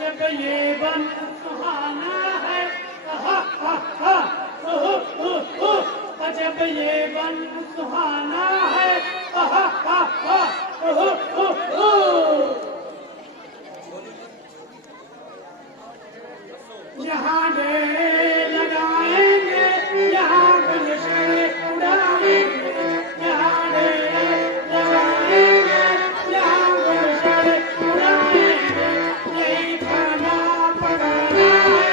जब ये बन सुहाना है, जब ये बन सुहाना है, यहाँ डेरे लगाएंगे, यहाँ गुलशन उड़ाएंगे, यहाँ डेरे लगाएंगे, यहाँ गुलशन उड़ाएंगे, यही खाना पकाना है,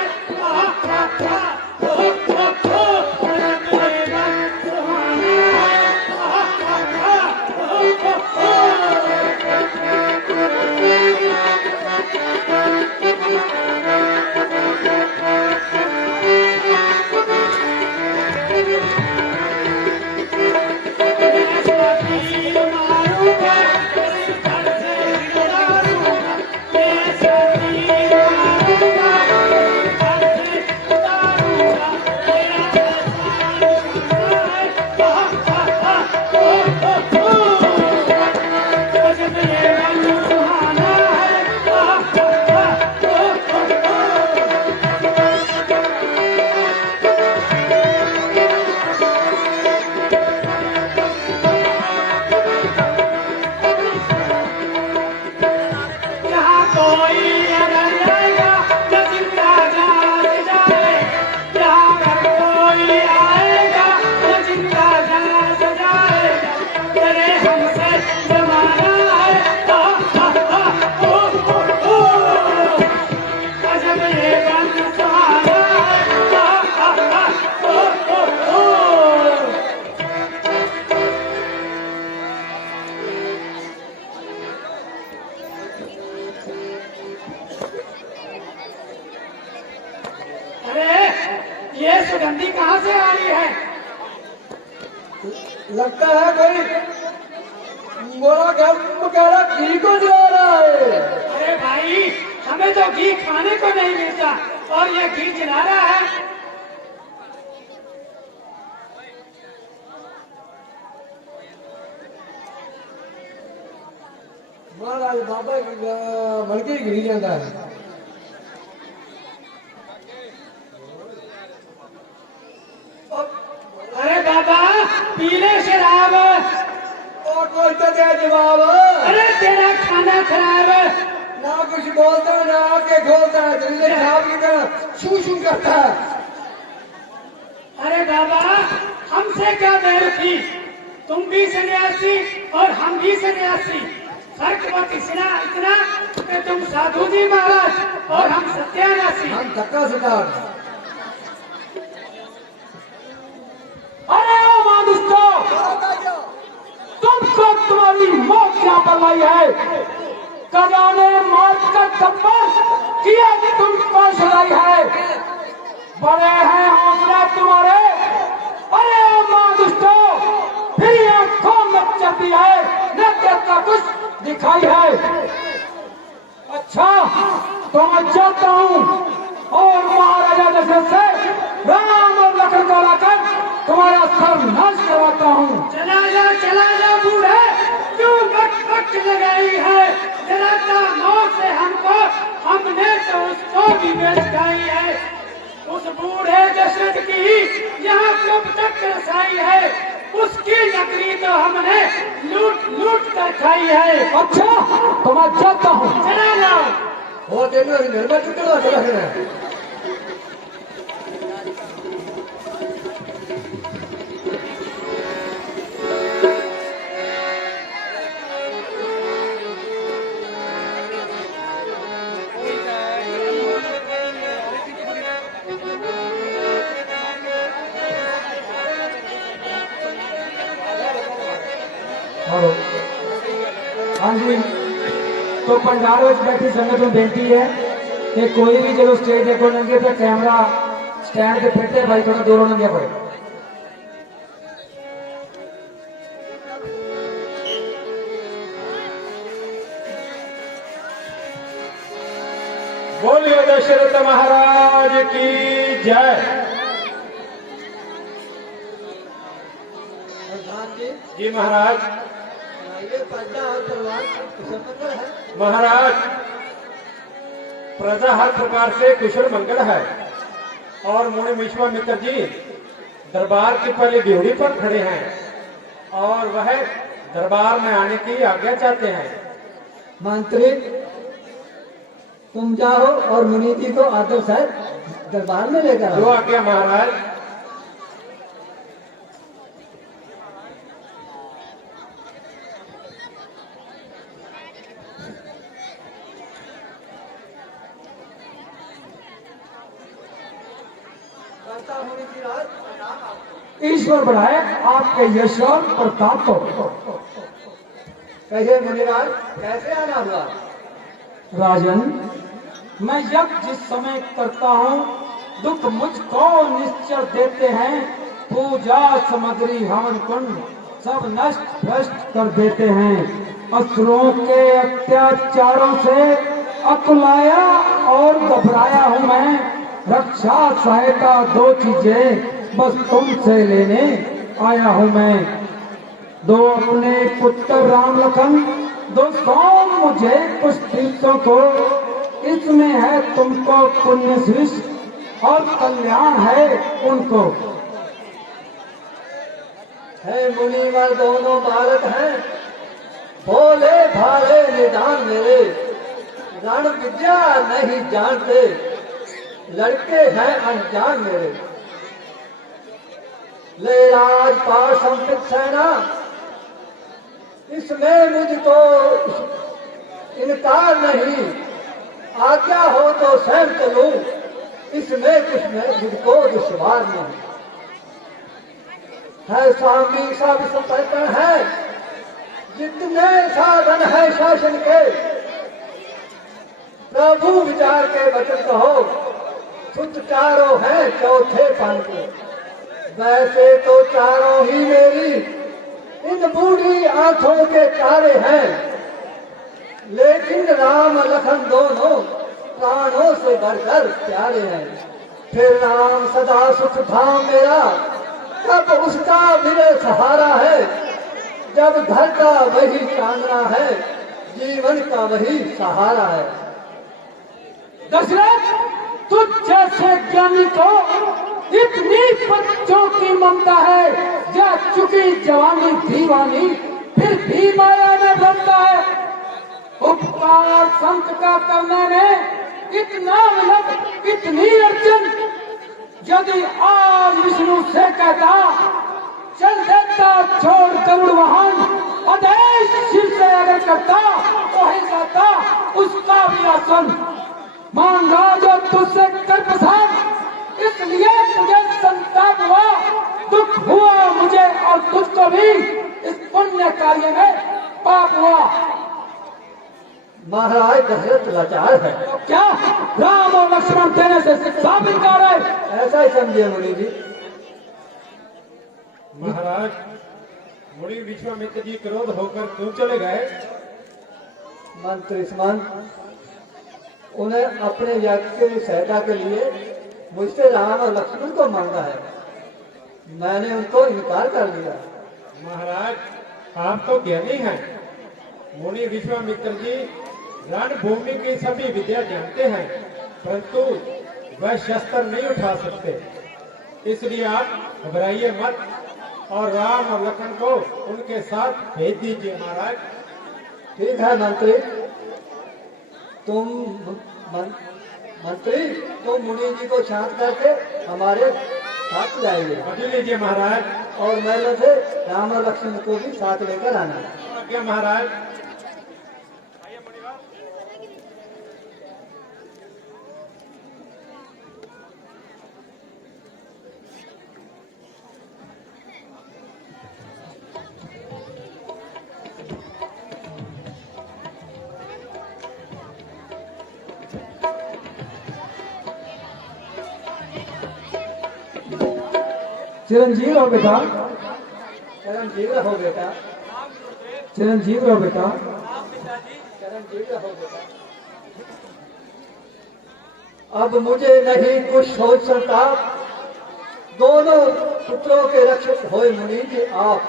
ये सुगंधी कहाँ से आ रही है? लगता है कोई मोरा गम घी को जा रहा है। अरे भाई, हमें तो घी खाने को नहीं मिलता और ये घी जला रहा है। महाराज बाबा मड़के गिरी जाता है। अरे बाबा, पीले शराब और बोलते थे जवाब। अरे तेरा खाना खराब, ना कुछ बोलता ना आके खोलता है, दिल्ली खराब की तरह शू शू करता है। अरे बाबा, हमसे क्या बेरुखी, तुम भी सन्यासी और हम भी सन्यासी, फर्क बस इतना कि तुम साधु जी महाराज और हम सत्यानाशी। हम धक्का सितार। अरे ओ मानुष्यों, तुमको तुम्हारी मौत क्या परवाही है? खजाने मौत का थप्पड़ किया कि तुमको सजाई है। बड़े हैं हौसला तुम्हारे। अरे ओ मानुष्यों, फिर आंखों में चलती है न करता कुछ दिखाई है। अच्छा तो मैं जाता हूँ और महाराजा दशरथ से राम और लखन को लाकर तुम्हारा सर्वनाश करवाता हूँ। चला जा बूढ़े, क्यों वक्त लगाई है? जलाता मौत से हमको, हमने तो उसको भी बेच खाई है। उस बूढ़े दशरथ की यहाँ कब तक रसाई है? उसकी नगरी तो हमने लूट कर खाई है। अच्छा तो मैं जाता हूँ। चला जाओ। वो तेरे घर में टुकड़ा चला है। हाँ जी, तो पंडाल में बैठी संगत में बेनती है कि कोई भी जो स्टेज देखो नंगे तो कैमरा स्टैंड पे फिरते भाई थोड़ा दूरों नंगे पड़े। बोलिए दशरथ महाराज की जय। जी महाराज। ये पढ़ना और तलवार है। महाराज प्रजा हर प्रकार से कुशल मंगल है। और मुनि विश्वामित्र जी दरबार की पहले ड्योढ़ी पर खड़े हैं और वह दरबार में आने की आज्ञा चाहते हैं। मंत्री तुम जाओ और मुनि जी को आदर से दरबार में लेकर जो आओ। आज्ञा महाराज। ईश्वर बढ़ाए आपके यश और प्रताप को। कहिए मुनिराज कैसे आना हुआ? राजन, मैं यज्ञ जिस समय करता हूँ दुख मुझको निश्चय देते हैं। पूजा सामग्री हवन कुंड सब नष्ट भ्रष्ट कर देते हैं। असुरों के अत्याचारों से अकुलाया और घबराया हूँ मैं। रक्षा सहायता दो चीजें बस तुमसे लेने आया हूँ मैं। दो अपने पुत्र राम लखन, दो सौंप मुझे कुछ तीर्थों को। इसमें है तुमको पुण्य शिष्ट और कल्याण है उनको। है मुनिवर दोनों बालक हैं, भोले भाले निदान मेरे। रण विद्या नहीं जानते, लड़के हैं अनजान मेरे। ले राजपाट संपित सेना, इसमें मुझको इनकार नहीं। आज्ञा हो तो स्वयं चलूं, इसमें कुछ में मुझको दुश्वार नहीं। है स्वामी सब संपन्न है, जितने साधन है शासन के। प्रभु विचार के वचन कहो, सुत चारों हैं चौथे पन के। वैसे तो चारों ही मेरी इन बूढ़ी आंखों के तारे हैं। लेकिन राम लखन दोनों प्राणों से बढ़कर प्यारे हैं। फिर राम सदा सुख धाम मेरा, कब उसका मेरे सहारा है। जब घर का वही चांदना है, जीवन का वही सहारा है। दशरथ, तुझ जैसे ज्ञानी को इतनी बच्चों की ममता है। जा चुकी जवानी दीवानी, फिर भी माया में बनता है। उपकार संत का करने में इतना विलंब, इतनी अड़चन। यदि आज विष्णु से कहता चल देता छोड़ गरुड़ वाहन, आदेश शिव से अगर करता तो ही जाता उसका भी आसन। मान रहा जो तुझसे कर पसंद, इसलिए मुझे संताप हुआ, दुख हुआ मुझे और तुझको भी इस पुण्य कार्य में पाप हुआ। महाराज दशरथ लाचार है। तो क्या राम और लक्ष्मण देने से शिक्षा मिलकर है? ऐसा ही समझिए मुनि जी। महाराज, मुनि विश्वामित्र जी क्रोध होकर क्यों चले गए? मंत्री स्मन उन्हें अपने यज्ञ की सहायता के लिए मुझसे राम और लक्ष्मण को मांगा है। मैंने उनको इनकार कर दिया। महाराज, आप तो ज्ञानी हैं। मुनि विश्वामित्र जी रणभूमि की सभी विद्या जानते हैं, परंतु वह शस्त्र नहीं उठा सकते। इसलिए आप घबराइए मत और राम और लखन को उनके साथ भेज दीजिए। महाराज ठीक है मंत्री, मंत्री तुम मुनि जी को शांत करके हमारे साथ जाइए। अभी लीजिए महाराज। और मैंने से राम और लक्ष्मण को भी साथ लेकर आना। आज्ञा महाराज। चिरंजीव हो बेटा, चिरंजीव रहो बेटा, चिरंजीव रहो बेटा। चिरंजीव रहो बेटा। अब मुझे नहीं कुछ सोच सकता, दोनों पुत्रों के रक्षक होए मुनि जी आप।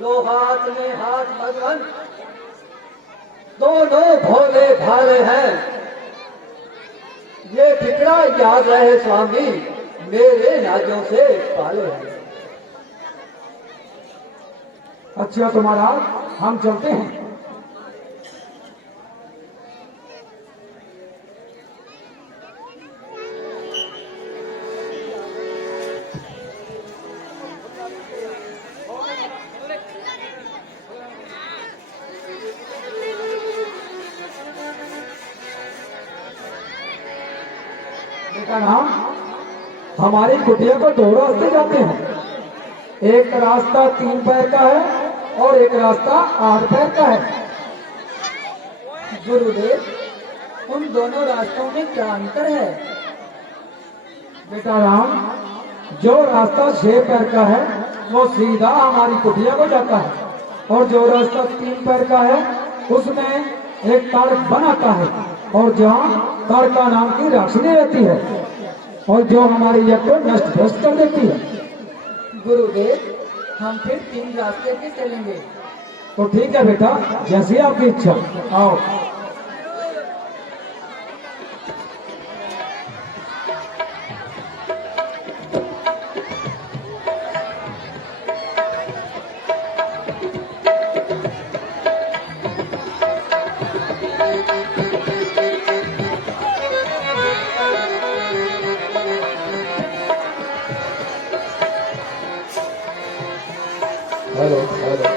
लो हाथ में हाथ भगवान, दोनों भोले भाले हैं। ये फिक्रा याद रहे स्वामी, मेरे राजों से पाले हैं। अच्छा तो महाराज हम चलते हैं। बेटा राम, हमारी कुटिया को 2 रास्ते जाते हैं। एक रास्ता 3 पैर का है और एक रास्ता 8 पैर का है। गुरुदेव, उन दोनों रास्तों में क्या अंतर है? बेटा राम, जो रास्ता 6 पैर का है वो सीधा हमारी कुटिया को जाता है, और जो रास्ता 3 पैर का है उसमें एक ताड़क बनाता है, और जहाँ ताड़का नाम की राक्षसी रहती है, और जो हमारी यज्ञ को नष्ट भ्रष्ट कर देती है। गुरुदेव, हम फिर 3 रास्ते पे चलेंगे। तो ठीक है बेटा, जैसी आपकी इच्छा। आओ। Hello hello.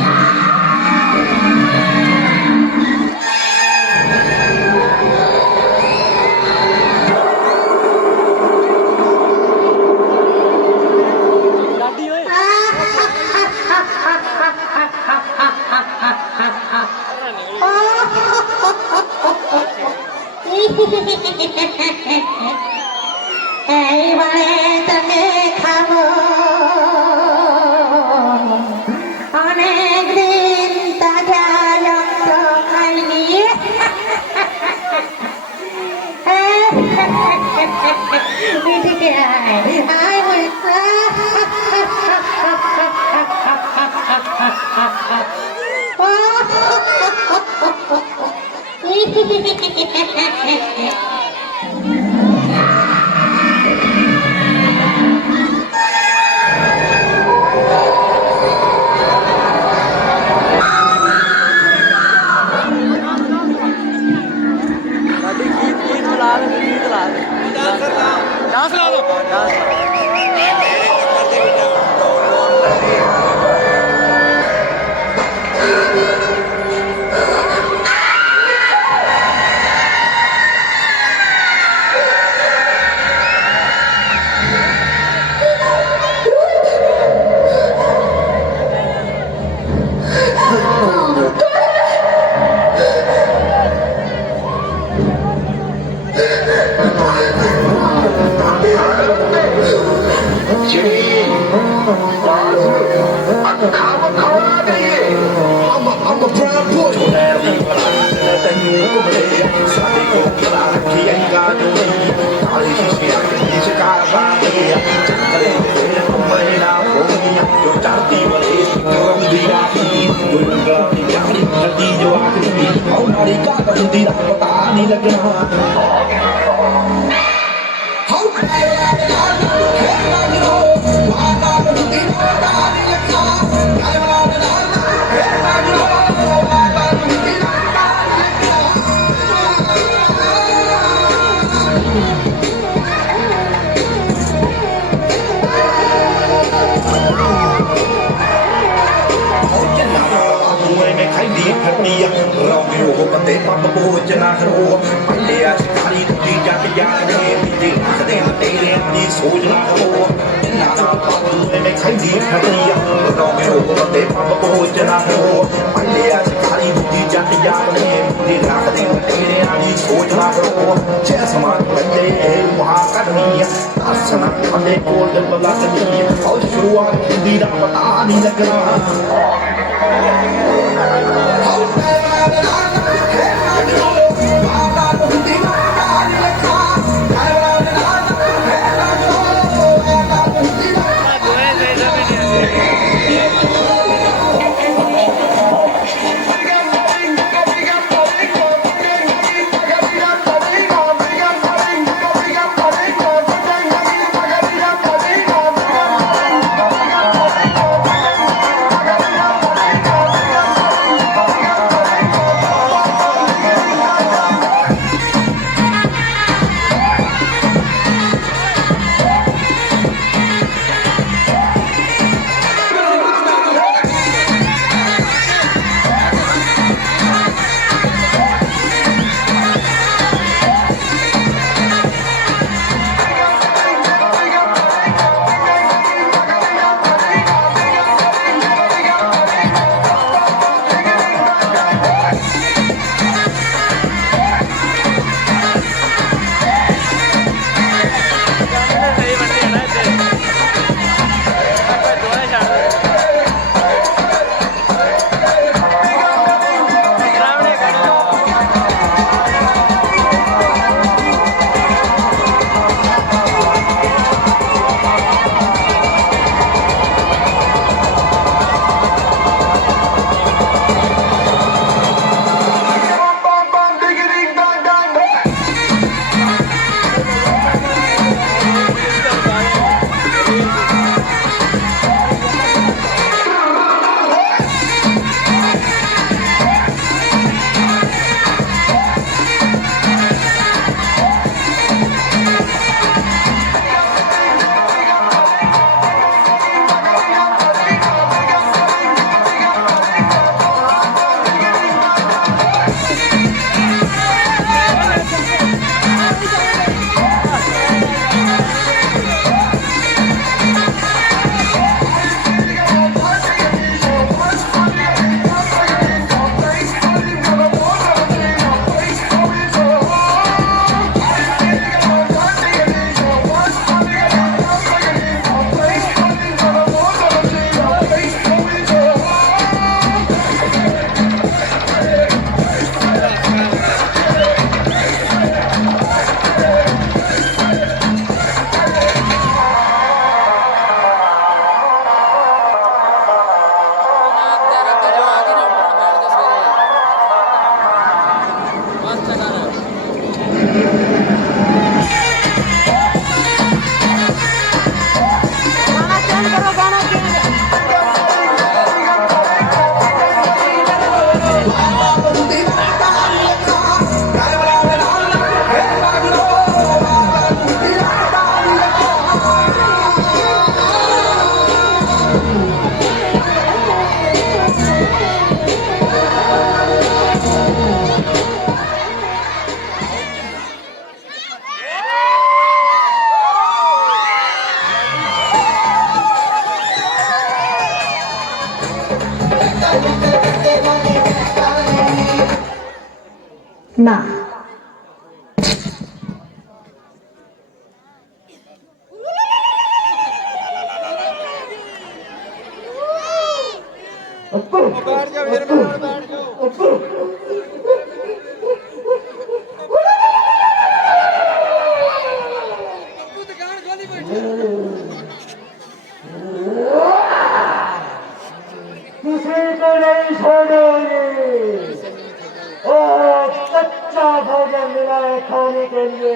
I এইবারে তোকে খাবো অনেকদিন তাজা রক্ত খাইনি এদিকে আয় ना। बैठ जाओ मेरे में, बैठ जाओ। किसी को नहीं छोड़ेंगे। ओ कच्चा भोजन मिला है खाने के लिए।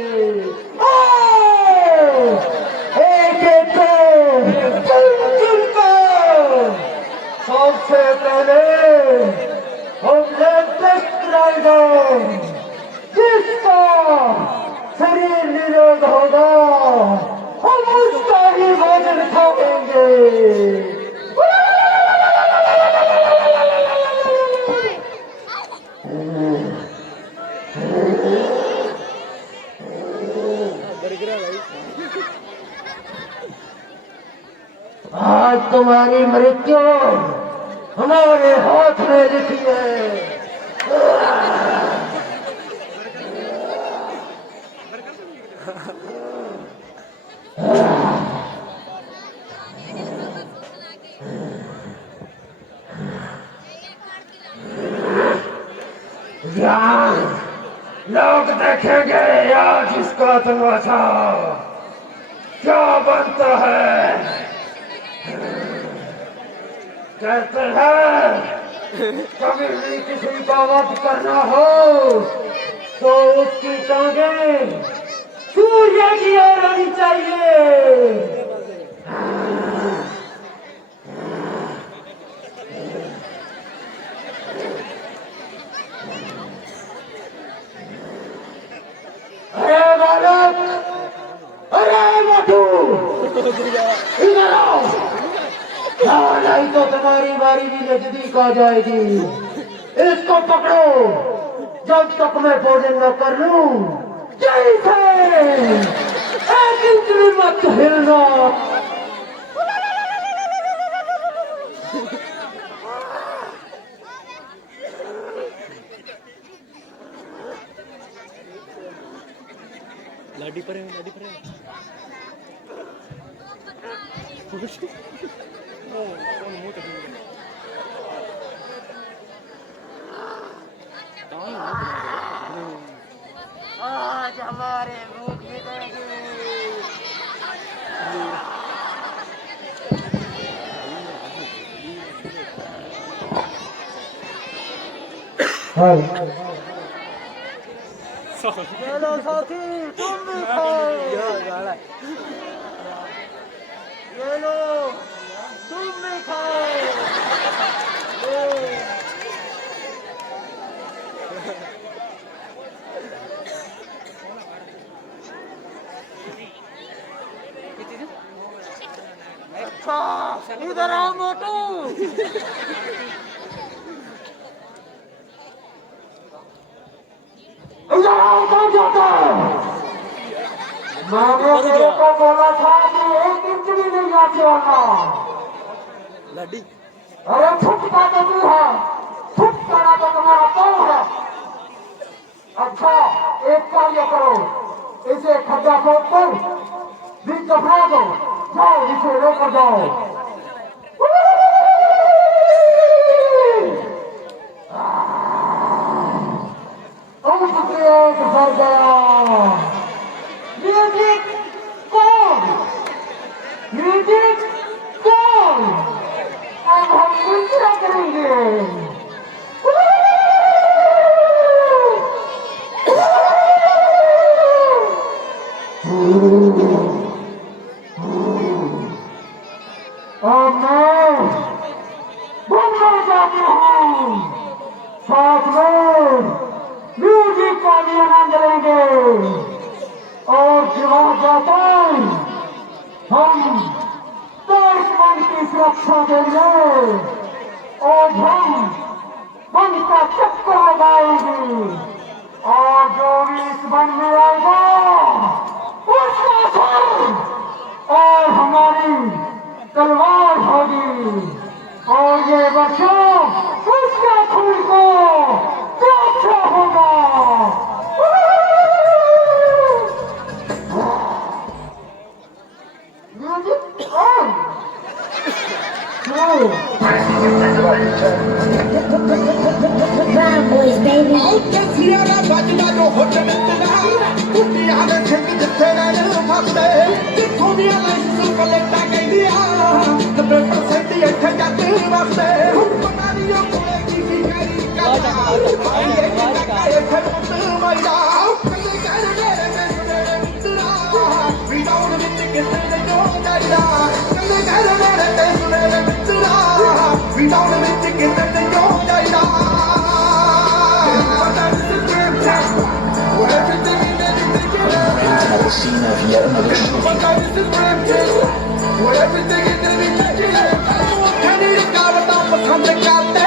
एक एक सबसे पहले हम लेटेस्ट राइडर जिसका शरीर निरोग होगा हम उसका ही भोजन खाएंगे। आज तुम्हारी मृत्यु हमारे हाथ में लिखी है। लोग देखेंगे आज इसका तमाशा क्या बनता है। कहते हैं कभी भी किसी का वध करना हो तो उसकी टांगें सूर्य की ओर होनी चाहिए। अरे बालक, अरे मोटू, इधर आओ। हाँ, नहीं तो तुम्हारी बारी भी नजदीक आ जाएगी। इसको पकड़ो जब तक मैं भोजन न कर लूं। जैसे एक इंच भी मत हिलना। लाडी पर आज हमारे भूख मिटेगी। चलो साथी, तुम भी खाओ। ये लो, तुम भी खाओ। अच्छा, इधर आओ मोटू। इधर आओ, कौन जाता है? मैंने तेरे को बोला था कि एक इंच भी नहीं आगे आना। लाडी अरे छुटका तो तू है, छुटकारा तो तुम्हारा कौन है? अच्छा, एक कार्य करो, इसे खड्डा खोद कर बीच दफना दो। जाओ, इसे लेकर जाओ। भर गया। म्यूजिक कौन? म्यूजिक कौन? अब हम दूसरा करेंगे। और मैं बनना चाहती हूँ। साथ में म्यूजिक का भी आनंद लेंगे और जवाब जाता हम दुश्मन की सुरक्षा के लिए और हम वन का चक्कर लगाएंगे और जो भी इस वन में आएगा उसका सर और हमारी तलवार होगी और ये बच्चों उसके खून को प्यासा होगा। Brown boys, baby. We don't let it get them to go, Another scene of yet another shooting. everything is in the पसंद करते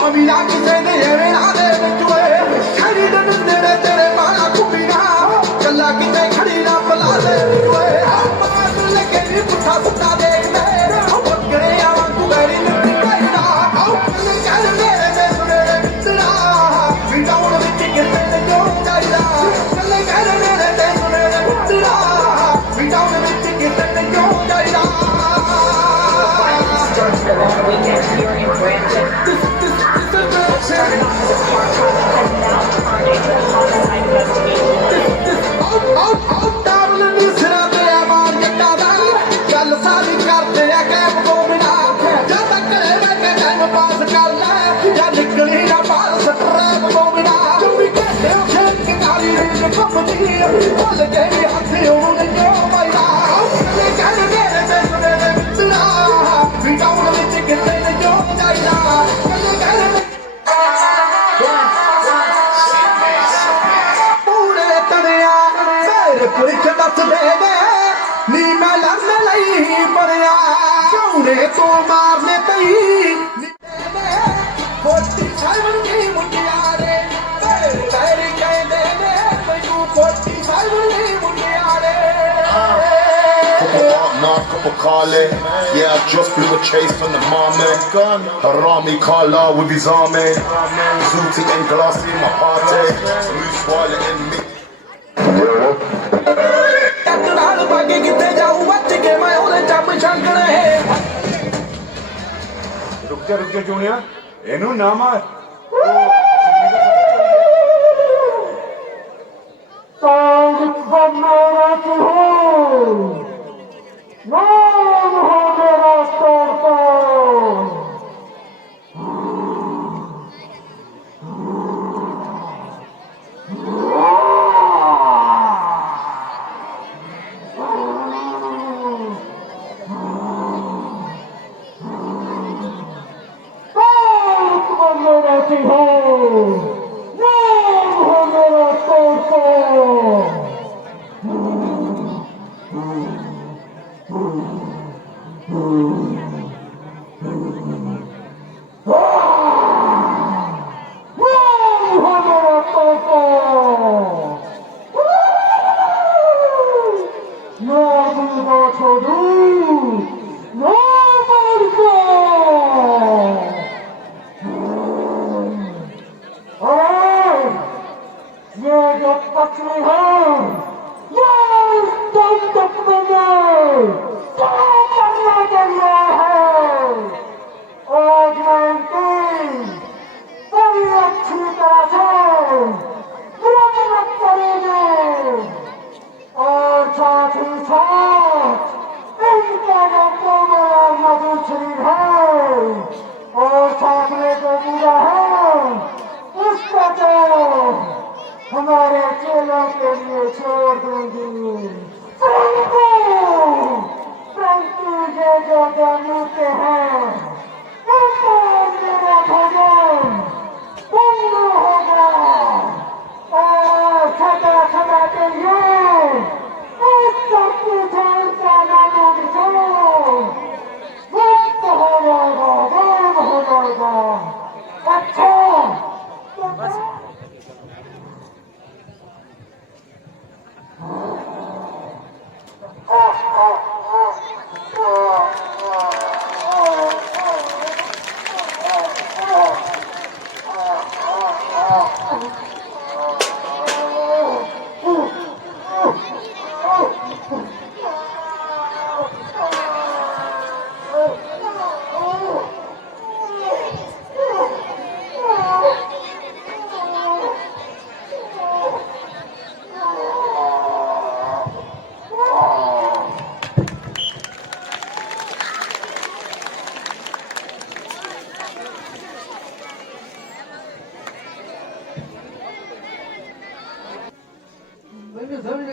आमी लाग से तेरे नाले बिचुए खड़ी दन तेरे तेरे मारा कुपिया कल्ला किते खड़ी ना पला ले बिचुए पास लगे नी पुठा पुठा देख दे हम गए आवा तू मेरी लुटी काइना आओ कर मेरे में सुने मित्रा विदाउन विच किते ने जो जाइदा कल्ले कर मेरे में सुने मित्रा विदाउन विच किते ने जो जाइदा Weekend here in Brampton. Started off as a park robbery and now turned into a homicide investigation. तो मारने पई कोटी साइमन की मुंडियारे तेरे कहने ने मैनू कोटी साइमन की मुंडियारे Couple Kale, yeah, I just blew a chase from the marmot. Harami Kala with his army. Zooty and Glassy in my party. Loose wallet in me. रुक जा चूणिया एनू ना मार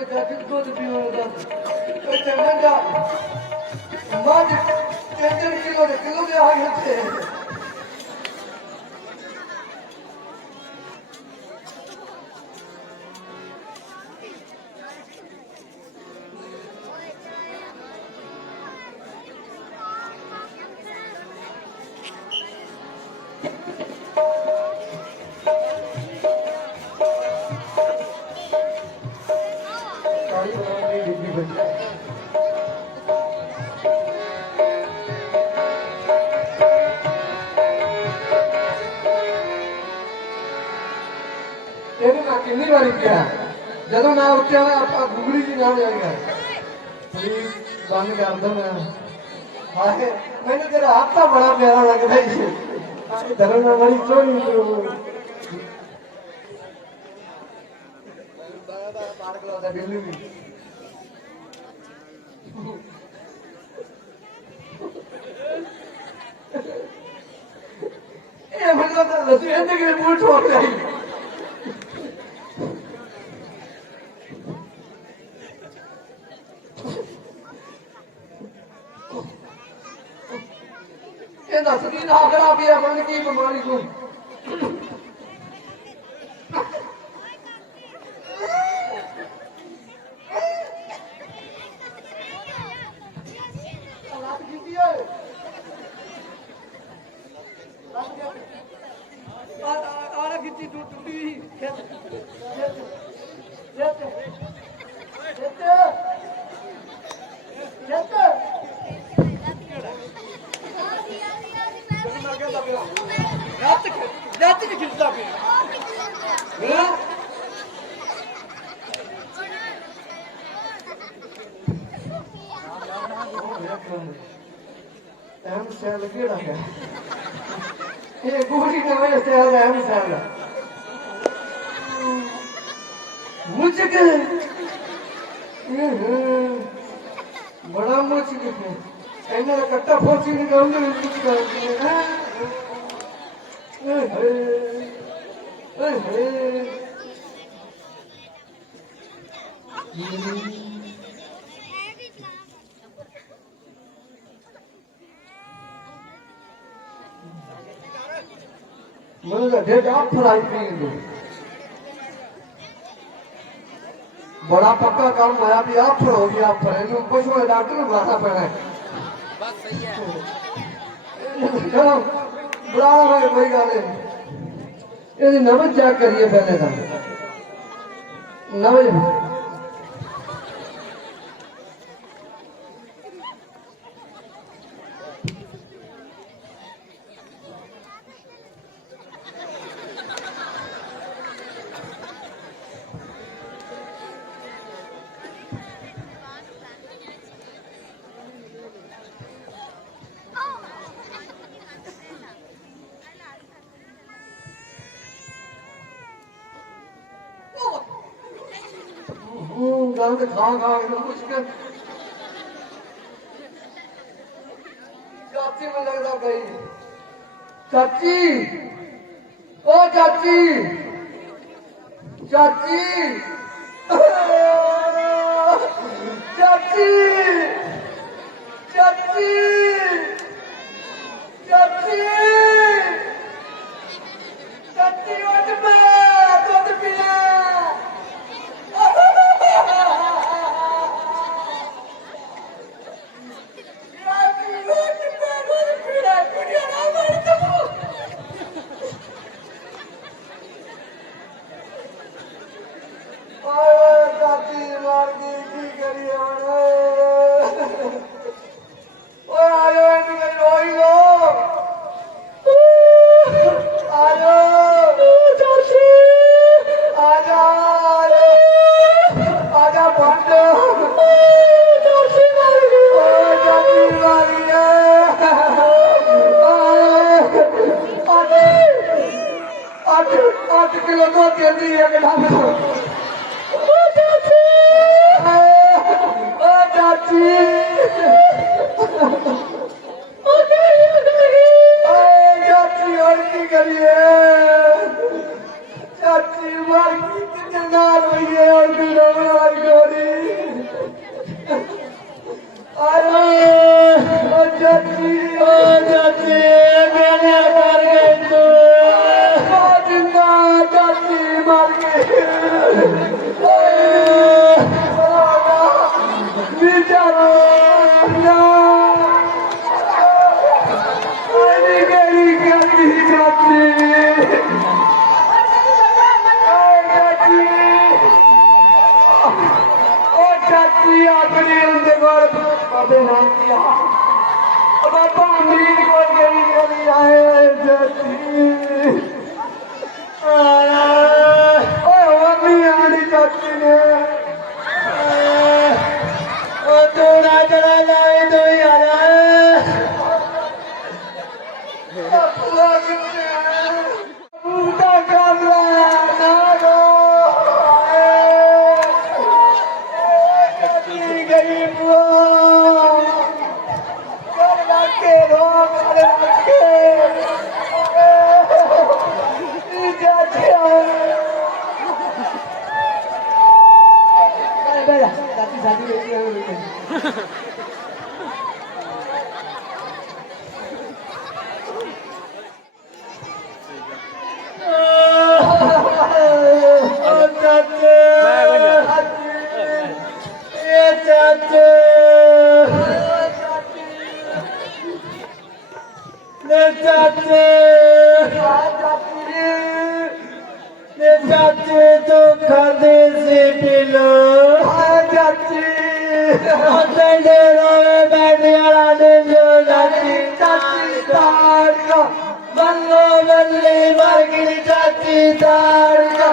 ਚਾਚੀ ਦੁੱਧ ਪੀਣ ਦਾ ਕੋਈ ਚੰਗਾ ਜਾ ਮੱਝ 3 ਕਿਲੋ ਦੇ ਆ ਗਏ ਤੇ ਇਹਨੂੰ ਮੈਂ ਕਿੰਨੀ ਵਾਰੀ ਕਿਹਾ ਜਦੋਂ ਮੈਂ ਉੱਠਿਆ ਆਪਾਂ ਗੁਗਲੀ ਜੀ ਨਾਲ ਜਾਈਏ ਪਲੀਜ਼ ਬੰਦ ਕਰ ਦੋ ਮੈਂ ਹਾਏ ਮੈਨੂੰ ਤੇਰਾ ਹੱਥ ਤਾਂ ਬੜਾ ਪਿਆਰਾ ਲੱਗਦਾ ਜੀ ਆਹ ਧਰਮ ਨਾਲ ਬੜੀ ਸੋਹਣੀ ਪਾਰਕ ਲਾਉਂਦਾ ਬਿੱਲੂ ਵੀ ਇਹ ਮੈਨੂੰ ਤਾਂ ਲੱਸੀ ਇਹਦੇ ਕਿਵੇਂ ਮੂੰਹ ਠੋਕ ਰਹੀ ਇਹ ਦੱਸਦੀ ਨਾ ਖੜਾ ਪਿਆ ਬਣ ਕੀ ਬਿਮਾਰੀ ਤੋਂ ਆਲਾ ਕਿੱਤੀ ਟੁੱਟੀ ਰਾਤ ਕਿ ਖਿੱਚਦਾ ਪਿਆ ਐਮ ਸੈਲ ਕਿਹੜਾ ਹੈ ਇਹ ਗੋਲੀ ਨਵੇਂ ਸੈਲ ਐਮ ਸੈਲ ਮੁਝਕੇ ਬੜਾ ਮੁਝਕੇ ਇਹਨਾਂ ਦਾ ਕੱਟਾ ਫੋਚੀ ਨਹੀਂ ਗਾਉਂਦੇ ਕੁਝ ਕਰਦੇ ਹੈ ਮੈਨੂੰ ਤਾਂ ਢੇਡ ਫਰਾਈ ਪੀਂਦੇ ਬੜਾ ਪੱਕਾ ਕੰਮ ਆਇਆ ਵੀ ਆਫਰ ਹੋ ਗਿਆ ਆਫਰ ਇਹਨੂੰ ਪਸ਼ੂ ਡਾਕਟਰ ਨੂੰ ਬੁਲਾਣਾ ਪੈਣਾ ਬਸ ਸਹੀ ਹੈ ਚਲੋ ਬੁਲਾਵਾ ਕੋਈ ਗੱਲ ਨਹੀਂ ਇਹਦੀ ਨਵਜ਼ ਚੈੱਕ ਕਰੀਏ ਪਹਿਲੇ ਤਾਂ ਨਵਜ਼ गंद खा खा के मुश्किल चाची में लगता गई चाची ओ चाची चाची चाची चाची चाची चाची उठ पे दूध पिला चाची मार की जंगाल हुई है और बुआ कितने हैं? बूढ़ा कमरा ना रो गई बुआ कर के रो के चाचे तो खाते से पिलो चाची तेरे रोए बैठे वाला दे लो चाची चाची तार का बल्लो बल्ले मर गई चाची तार का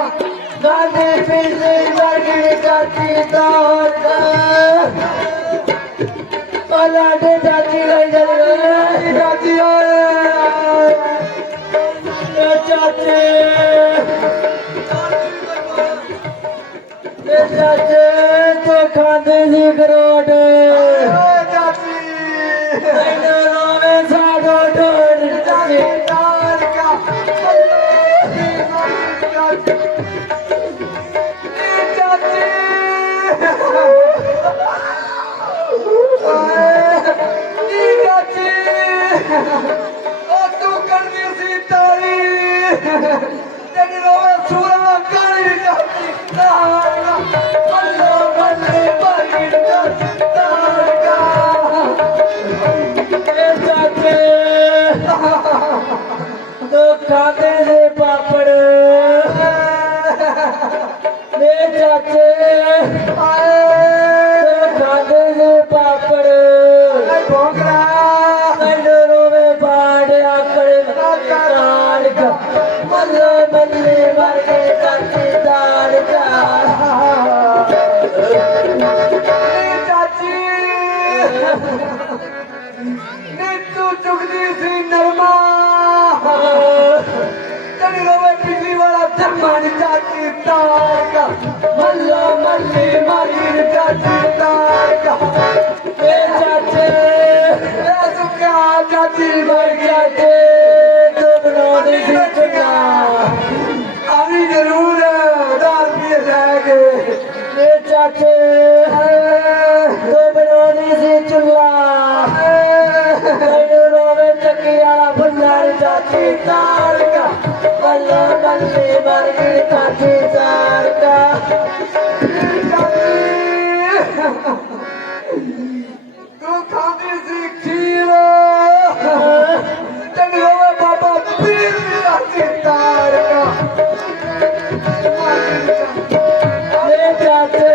गाते फिर से मर गई चाची तार का पलाटे चाची रही जल चाची चाची चाचे तो खाते सी करोड़ चाची में साड़ो डोर चाची तार का चाची तू करनी सी तारी तेरी रोवे सूरा काली चाची तार बल्लो बल्ले बागी चाची तार का चाचे तो खाते से पापड़ चाचे तो खाते से पापड़ भोगरा रोवे बाड़े आकड़े तार का बल्ले बल्ले बागी चाची तार का चाची नीतू चुगली सी नरमा तेरी रोवे बिजली वाला धर्मानी चाची तार का मल्लो मल्ली मारी चाची तार का चाचे क्या चाची मर गया तो बनौनी सी चुना अभी जरूर दाल पिए जाएंगे ये चाचे तो बनौनी सी चुल्ला रोवे चक्की वाला भंडार चाची तार का बल्लो बल्ले मर गई चाची तार का तू खाती सी खीर तेरी रोवे बाबा पीर चाची तार का चाचे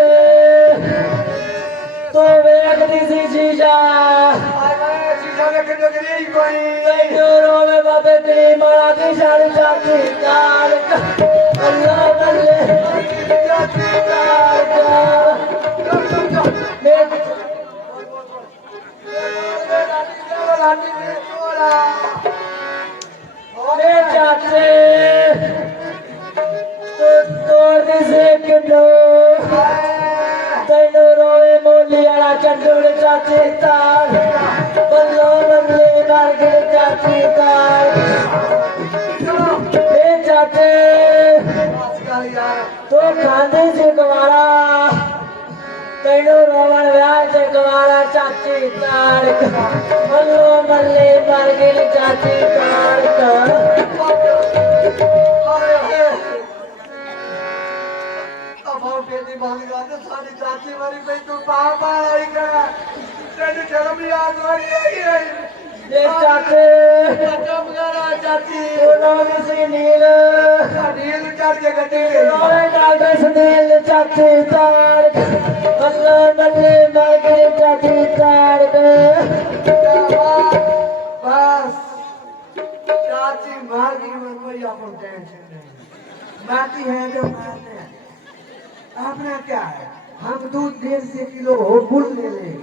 तो वेखती सी शीशा शीशा देखने के लिए कोई रोवे बाबे तेरी मारा की शादी चाची तार का अल्लाह बल्ले चाची तार का चाचे तो से किलो तेनू रोवे मोली वाला चंडूड़ चाची तार बल्लो बल्ले मार गए चाची तार चाचे तो खांदे से गवारा तेनू रोवन व्याह से गवारा चाची तार बल्लो बल्ले मार गए चाची तार का सारी चाची मारी पे तू पापा आई का तेरी शर्म याद वाली आई ये चाचे चाची रोनी सी नील नील चाची गड्डी रोने डालते सुनील चाची तार बल्ले बल्ले मार गई चाची तार बस चाची मार गई कोई अपन टेंशन नहीं बाकी है जो मारते हैं अपना क्या है हम दूध 150 किलो हो गुड़ ले लेंगे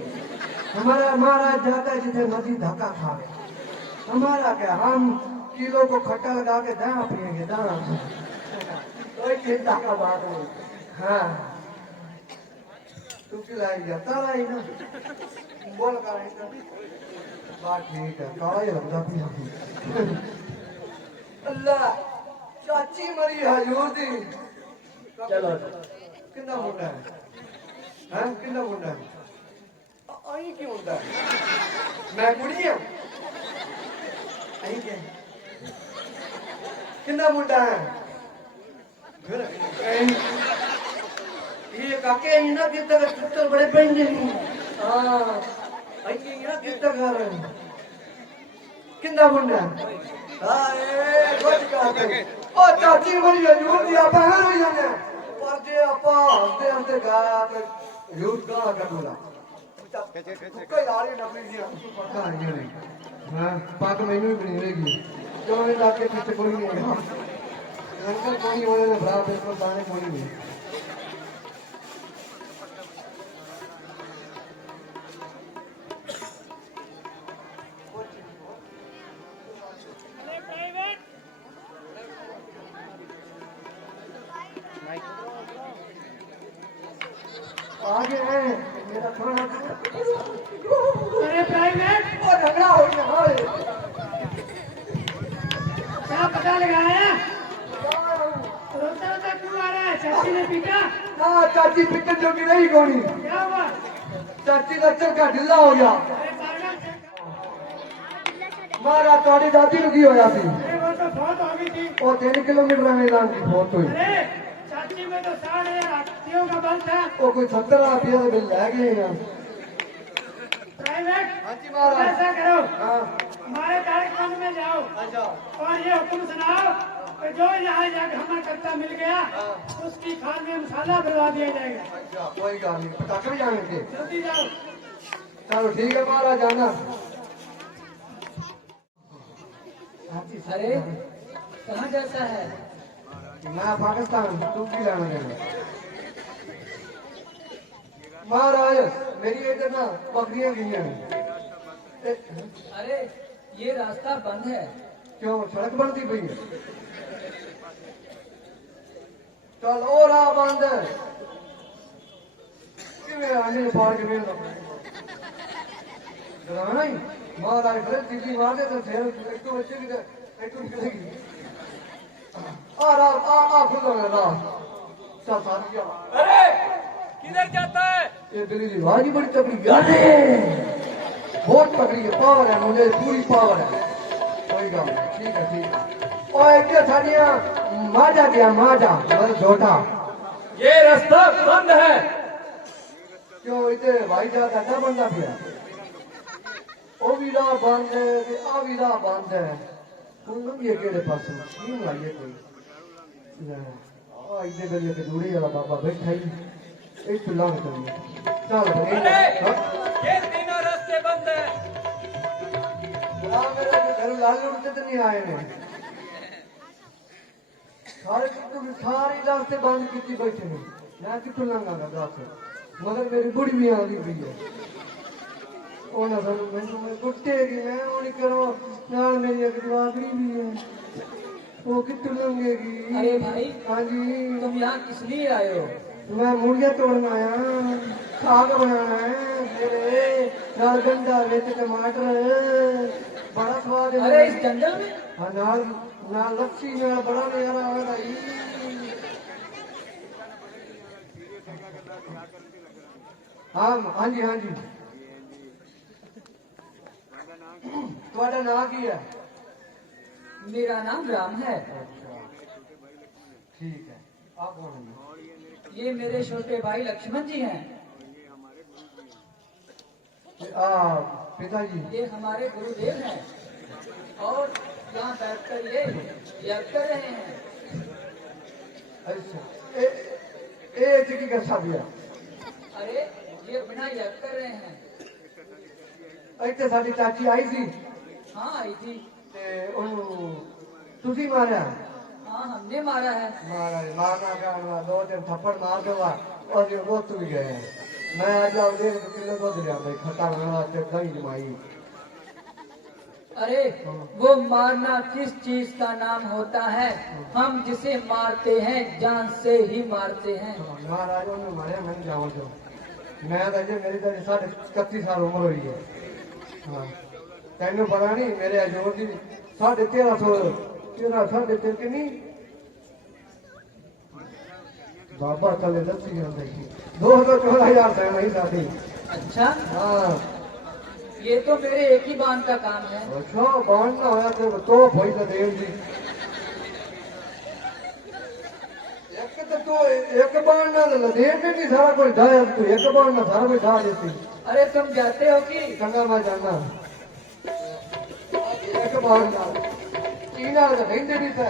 हमारा महाराज जाता है जिसे मर्जी धक्का खावे हमारा क्या, हम किलो को खट्टा लगा के दाना पियेंगे, दाना। कोई चिंता का बात नहीं। हाँ तू खिलाई जाता लाई ना, बोल का बात ठीक है, काला ही लगता पिया। अल्लाह चाची मरी हजूर दी। चलो कितना मुंडा है? हाँ कितना मुंडा है? आई क्यों मुंडा है? मैं कुड़ी हूँ। आई क्या? कितना मुंडा है? ये काके ना कितना चित्तर बड़े पेंगे। हाँ आई ना कितना खा रहे हैं? कितना मुंडा है? हाँ ये कुछ कहते हैं। ओ चाची मरी हजूर दी आपा है रोई जाने। पर जे आपा हंसते हंसते गाया तो हजूर गाना कर बोला। कोई लाड़ी नकली जी हमको पता नहीं। हाँ बात मैंने भी नहीं रहेगी। जो मैंने लाके पीछे कोई नहीं है। अंकल कोई होने ने भरा बिल्कुल दाने कोई नहीं। आगे है मेरा थोड़ा अरे प्राइवेट और झगड़ा हो गया। हाँ क्या पता लगाया? रोता रोता क्यों आ रहा है? चाची ने पीटा? हाँ चाची पिक्चर जो की नहीं गोनी। क्या हुआ? चाची का चल का ढिल्ला हो गया। अरे पागल, मारा थोड़ी दादी रुकी हो जाती। अरे वो तो बहुत हो गई थी। और 3 किलोमीटर में ऐलान की बहुत हुई। अरे चाची में तो 8.5 का बल था। वो कोई 70 रुपया तो बिल ले गए ना। प्राइवेट हाँ जी महाराज। ऐसा करो, हाँ हमारे कार्यक्रम में जाओ अच्छा और ये हुक्म सुनाओ कि जो यहाँ जाकर हमें करता मिल गया उसकी खाल में मसाला भरवा दिया जाएगा। अच्छा कोई बात नहीं, पटाखे भी जाएंगे। जल्दी जाओ। चलो ठीक है महाराज जाना। अरे कहाँ जाता है? मैं पाकिस्तान, तू की लाना देगा। महाराज मेरी इधर ना बकरियां गई हैं। अरे ये रास्ता बंद है। क्यों सड़क बनती पई है? चल और आ बंद है किवें आने पार के मेल नहीं महाराज फिर सीधी मार दे तो फिर एक तो बच्चे की एक तो निकलेगी। आ खुद ना चल साथी अरे किधर जाता है? ये दिल्ली की आवाज ही बड़ी तगड़ी है। बहुत तगड़ी है, पावर है, मुझे पूरी पावर है। कोई गल नहीं, ठीक है ठीक है। और एक साड़ियाँ माजा गया माजा मतलब छोटा। ये रास्ता बंद है। क्यों इतने भाई ज्यादा ना बनना पिया? ओ भी राह बंद है, आ भी राह बंद है। तुम ये केड़े पासों नहीं लाइए कोई? इधर गली के दूरी वाला बाबा बैठा ही एक चुल्ला में चलिए। चल ये तीनों रास्ते बंद है। मेरे घर लाल उड़ते तो नहीं आए ने सारे रास्ते बंद की बैठे हैं। मैं कितों लंघागा दस? मगर मेरी बुढ़ी भी आ गई हुई है। ਉਹਨਾਂ ਸਾਨੂੰ ਮੈਨੂੰ ਕੁੱਟੇਗੀ मैं ਉਹ नहीं करो नाल मेरी एक जवाबरी भी है वो कितों लंघेगी? अरे भाई हाँ जी तुम यहाँ किस लिए आए हो? मैं मुर्गियां तोड़ना आया, साग बनाना है मेरे नाल गंडा विच टमाटर बड़ा स्वाद है। अरे इस जंगल में? हाँ नाल नाल लस्सी नाल बड़ा नजारा आ रहा है। हाँ जी हाँ जी। तुम्हारा नाम की है? मेरा नाम राम है। ठीक है आप कौन हैं? ये मेरे छोटे भाई लक्ष्मण जी हैं। पिताजी ये हमारे गुरुदेव हैं और यहाँ बैठकर ये यज्ञ कर रहे हैं। अच्छा ए चिकी का सब है। अरे ये बिना यज्ञ कर रहे हैं। ਇੱਥੇ ਸਾਡੀ ਚਾਚੀ आई सी। हाँ आई थी। ਤੇ ਉਹਨੂੰ ਤੁਸੀਂ ਮਾਰਿਆ? हाँ हमने मारा है। मारना काटना 2-3 थप्पड़ मार के और ये रोत भी गए हैं। मैं आज 1.5 किलो दूध लिया भाई खट्टा बनाना दही जमाई। अरे वो मारना किस चीज का नाम होता है? हम जिसे मारते हैं जान से ही मारते हैं। महाराज ने मारे मैं जाओ जो मैं तो अजे मेरी तो 31 साल उम्र हुई है। हाँ तेन पता नहीं मेरे अजोर की 1350 किन्नी बाबा चले लस्सी 214,000 से नहीं साथी। अच्छा, हाँ ये तो मेरे एक ही बांध का काम है। अच्छा बांध ना होया तो भोई तो देव जी एक बाण ना देव ने नहीं सारा कुछ ढाया तू एक बाण ना सारा कुछ ढा देती। अरे तुम जाते हो कि? चंगा मैं जाना एक बाण ना चीना तो नहीं देनी था।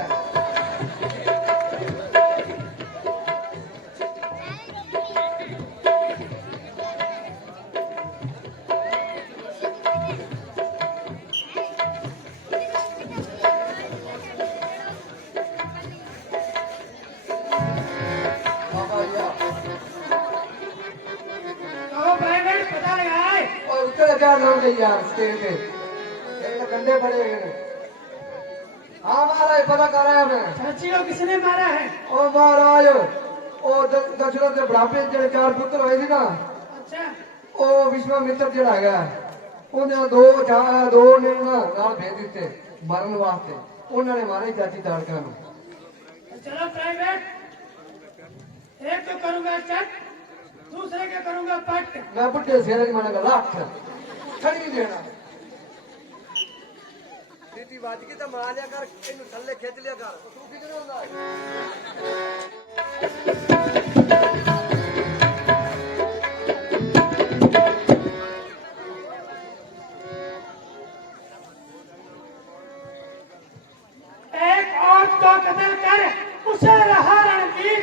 पता लगाए और उसके क्या नाम है यार स्टेज पे एक तो कंधे पड़े हुए हैं। हाँ महाराज पता कर रहा है मैं। चाची को किसने मारा है? ओ महाराज ओ दशरथ के बुढ़ापे जेडे 4 पुत्र हुए थे ना। अच्छा, ओ विश्वामित्र जेड़ा है उन्हें दो ने ना नाल भेज दिते मरण वास्ते। उन्होंने मारे चाची ताड़का ਨੂੰ। चलो प्राइवेट, एक तो करूंगा चट, दूसरे के करूंगा पट। मैं बुढ़े शेर की माना लाख छड़ी नहीं देना। सीटी बाज की तो मार लिया कर इन थल्ले खींच लिया कर तू की नहीं होता। एक औरत को कत्ल कर उसे रहा रणवीर,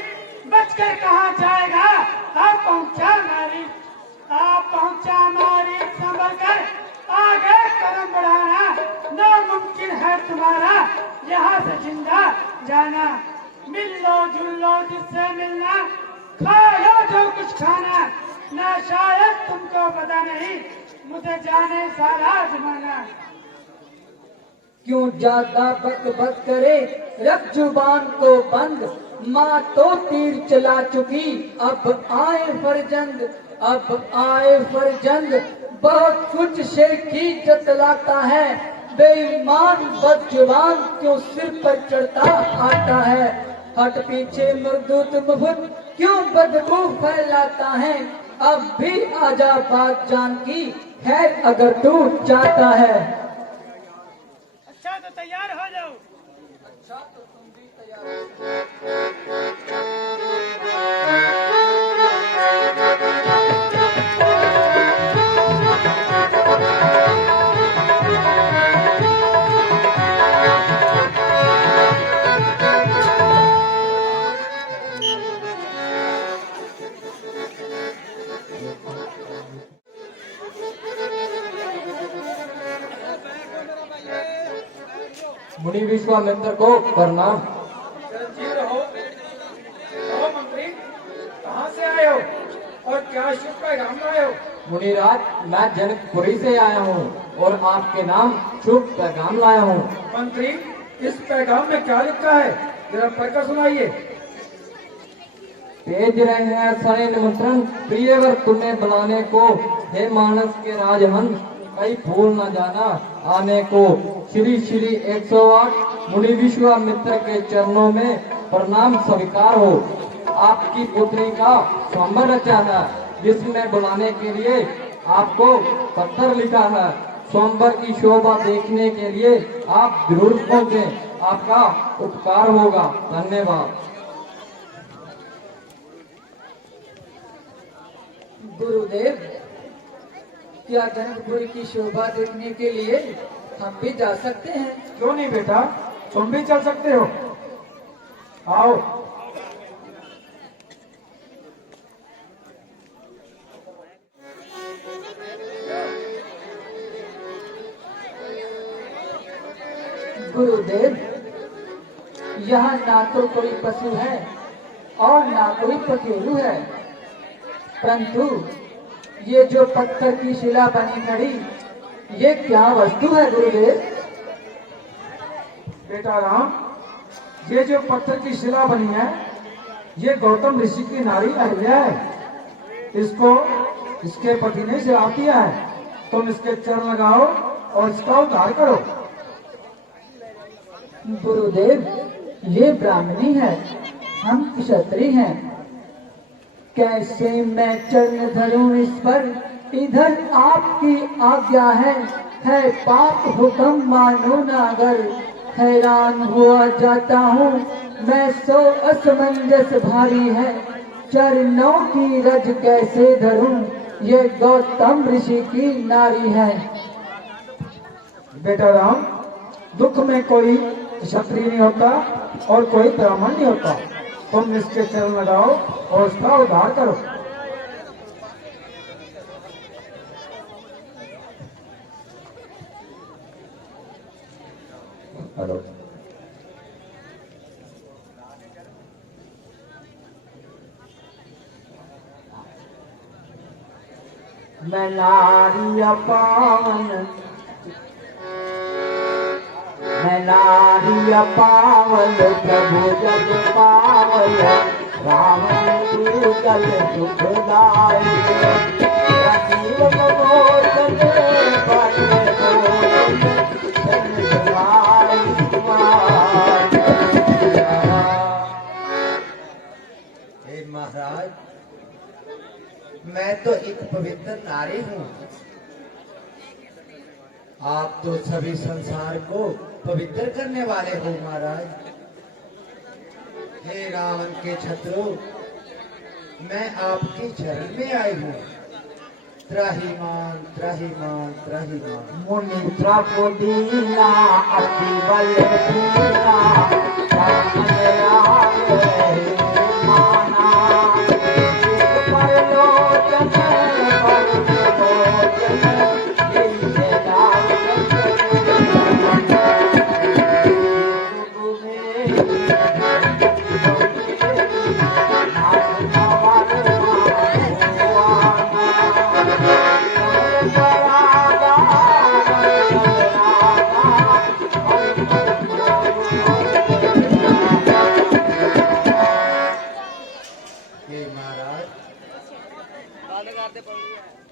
बचकर कहाँ जाएगा? आप पहुंचा मारी संभल कर आगे कदम बढ़ाना, नामुमकिन है तुम्हारा यहाँ से जिंदा जाना। मिल लो जुल लो जिससे मिलना, खा लो जो कुछ खाना, ना शायद तुमको पता नहीं मुझे जाने सारा जमाना। क्यों ज्यादा बक बक करे, रख जुबान को बंद। माँ तो तीर चला चुकी, अब आए फरजंद। बहुत कुछ शेखी जतलाता है, बेईमान बदजुबान क्यों सिर पर चढ़ता आता है। हट पीछे मरदूत मुफत क्यों बदबू फैलाता है, अब भी आजा बात जान की खैर अगर तू चाहता है। अच्छा तो तैयार हो जाओ। अच्छा तो तुम भी तैयार मुनि विश्वामित्र को प्रणाम। मंत्री कहाँ से आए हो और क्या शुभ पैगाम लाए हो? मुनिराज मैं जनकपुरी से आया हूँ और आपके नाम शुभ पैगाम लाया हूँ। मंत्री इस पैगाम में क्या लिखा है, जरा पढ़कर सुनाइए। भेज रहे हैं सने निमंत्रण, प्रियवर तुम्हें बुलाने को, हे मानस के राजहंस कहीं भूल न जाना आने को। श्री श्री 108 मुनि विश्वामित्र के चरणों में प्रणाम स्वीकार हो। आपकी पुत्री का स्वयंवर रचा है, जिसमें बुलाने के लिए आपको पत्र लिखा है। स्वयंवर की शोभा देखने के लिए आप जरूर पहुँचे, आपका उपकार होगा। धन्यवाद। गुरुदेव, क्या जनकपुरी की शोभा देखने के लिए हम भी जा सकते हैं? क्यों नहीं बेटा, तुम भी चल सकते हो। आओ। गुरुदेव, यहाँ ना तो कोई पशु है और ना कोई पखेरु है, परंतु ये जो पत्थर की शिला बनी खड़ी, ये क्या वस्तु है गुरुदेव? बेटा राम, ये जो पत्थर की शिला बनी है, ये गौतम ऋषि की नारी अहिल्या है। इसको इसके पति ने श्राप दिया है। तुम इसके चरण लगाओ और इसका उद्धार करो। गुरुदेव, ये ब्राह्मणी है, हम क्षत्रिय हैं। कैसे मैं चरण धरूं इस पर? इधर आपकी आज्ञा है पाप हुक्म मानो ना अगर। हैरान हुआ जाता हूँ मैं, सो असमंजस भारी है। चरणों की रज कैसे धरूं, ये गौतम ऋषि की नारी है। बेटा राम, दुख में कोई क्षत्रिय नहीं होता और कोई ब्राह्मण नहीं होता। तुम इसके चरण लगाओ और उसका उद्धार करो। हेलो। मैं नारिया पावन, मैं नारिया पावन, प्रभु जग पावन, रावण जल दुखदाई। राजीव मोचन हे महाराज, मैं तो एक पवित्र नारी हूँ। आप तो सभी संसार को पवित्र करने वाले हो महाराज। हे रावण के शत्रु, मैं आपके चरण में आई हूँ। त्राहिमाम त्राहिमाम त्राहिमाम। मुनि को दीना अति बल दीना, माना परलोचन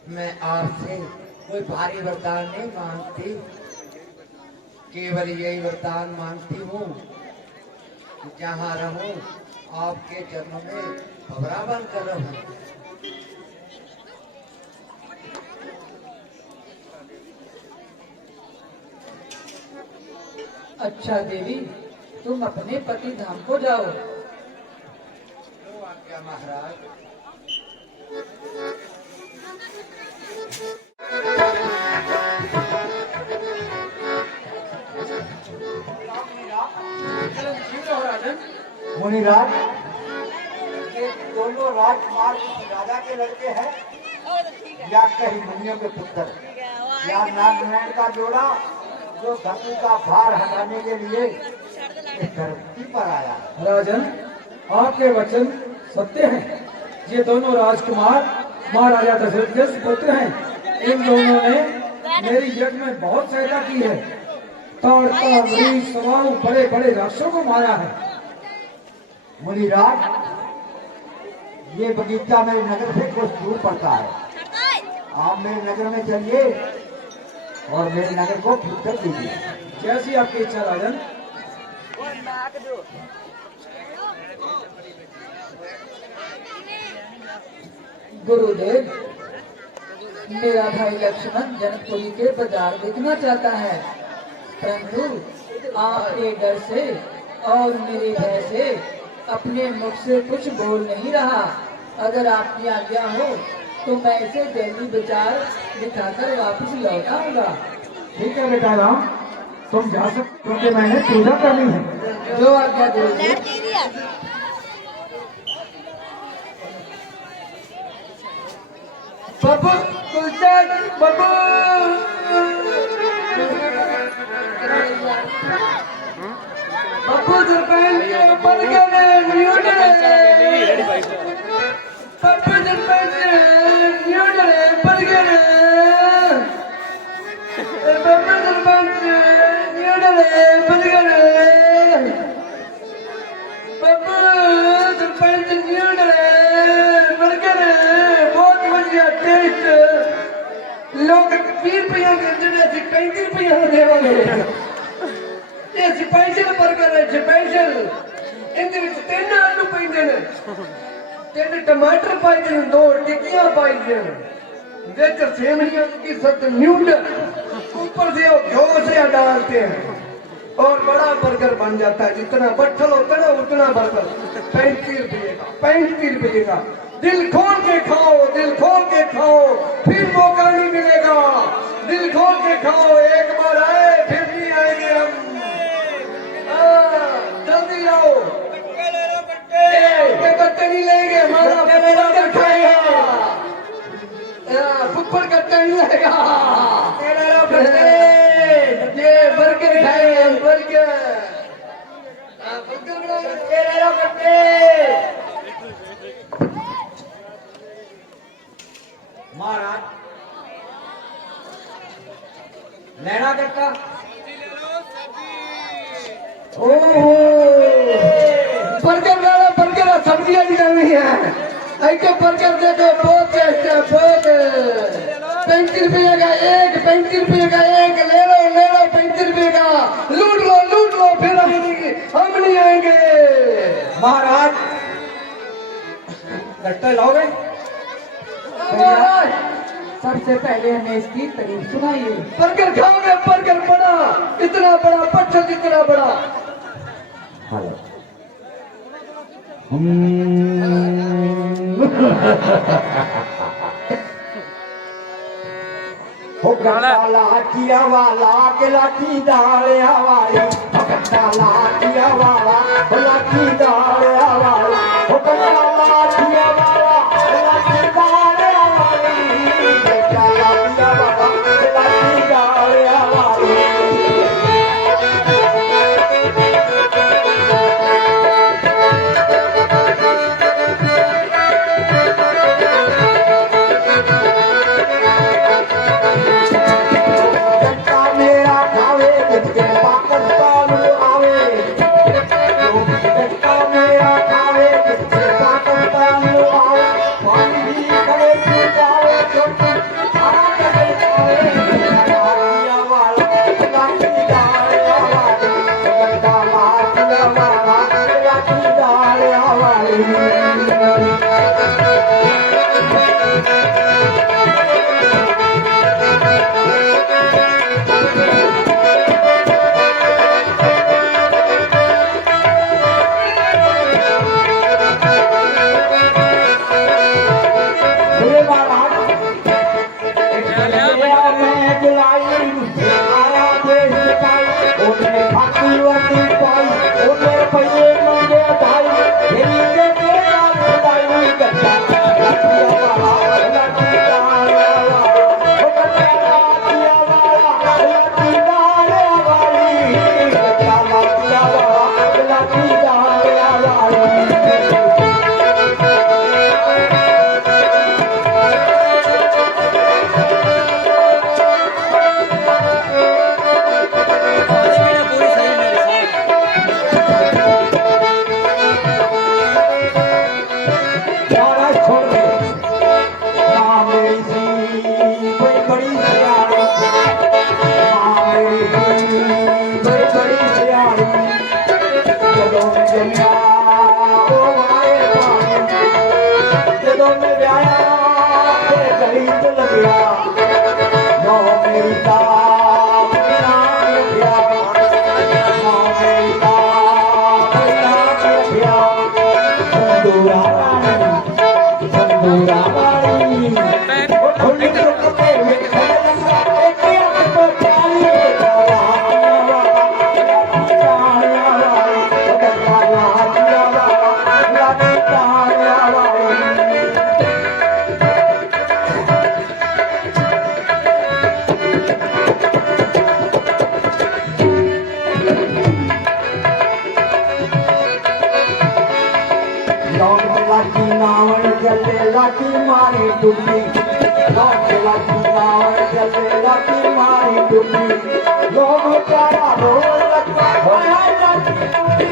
मैं आपसे कोई भारी वरदान नहीं मांगती, केवल यही वरदान मांगती हूँ कि जहाँ रहूं आपके चरणों में भवरा बन कर रहूं। अच्छा देवी, तुम अपने पति धाम को जाओ। आज्ञा महाराज। मुनिराज, ये दोनों राजकुमार राजा के लड़के हैं या कहीं मुनियों के पुत्र, या नारायण का जोड़ा जो धरती का भार हटाने के लिए इस धरती पर आया। राजन, आपके वचन सत्य हैं। ये दोनों राजकुमार महाराजा दशरथ के पुत्र हैं। इन दोनों ने मेरी यज्ञ में बहुत सहायता की है। ताड़का, मरीच, समाऊ बड़े बड़े राक्षसों को मारा है। मुनिराज, ये बगीचा मेरे नगर से कुछ दूर पड़ता है। आप मेरे नगर में चलिए और मेरे नगर को फिर कर दीजिए। जैसी आपकी इच्छा राजन। गुरुदेव, मेरा भाई लक्ष्मण जनकपुरी के बाजार देखना चाहता है, परंतु आपके डर से और मेरे भय से अपने मुख से कुछ बोल नहीं रहा। अगर आपकी आज्ञा हो तो मैं इसे जल्दी बाजार दिखाकर वापस लौट आऊंगा। ठीक है बेटा राम, तुम जा सकते, क्योंकि मैंने पूजा करनी है। जो आज्ञा गुरुदेव। बाबू गुलशन, बाबू बाबू सरपंच बन गए, न्यूड बाबू सरपंच न्यूड बन गए, बाबू सरपंच न्यूड बन गए। 20 रुपया देने 35 रुपया देवांगे ये स्पेशल बर्गर है स्पेशल इनके विच 3 आलू पैंदे ने 3 टमाटर पाए ने 2 टिक्कियां पाई ने विच सेवइयां की सख्त न्यूडल ऊपर से वो घ्यो से डालते हैं और बड़ा बर्गर बन जाता है जितना बट्ठल होता है ना उतना बर्गर 35 रुपये का दिल खोल के खाओ फिर मौका नहीं मिलेगा दिल खोल के खाओ एक बार आए फिर नहीं आएंगे हम जल्दी आओ कट्टे नहीं लेंगे हमारा बर्गर खाएगा फुप्पर कट्टा नहीं लेगा ये बर्गर खाएंगे बर्गर महाराज लेना कट्टा बर्गर वाला बर्गर सब्जियां भी नहीं है ऐसे बर्गर देखो बहुत टेस्ट है बहुत 35 रुपये का एक 35 रुपये का एक ले लो 35 रुपये का लूट लो फिर हम नहीं आएंगे महाराज कट्टा लाओगे सबसे पहले हमें इसकी तारीफ सुनाइए। बर्गर खाओगे बर्गर बड़ा इतना बड़ा पत्थर जितना बड़ा लाठिया वाला के लाठी डालिया वाली कट्टा लाठिया वाला लाठी डालिया वाली कट्टा लाठिया वाला लाठी डालिया वाली कट्टा लाठिया वाला लाठी डालिया वाली लाठी मारी डुबी लाठी मारी जले लाठी मारी डुबी लोग प्यारा रोल लगता है लाठी डुबी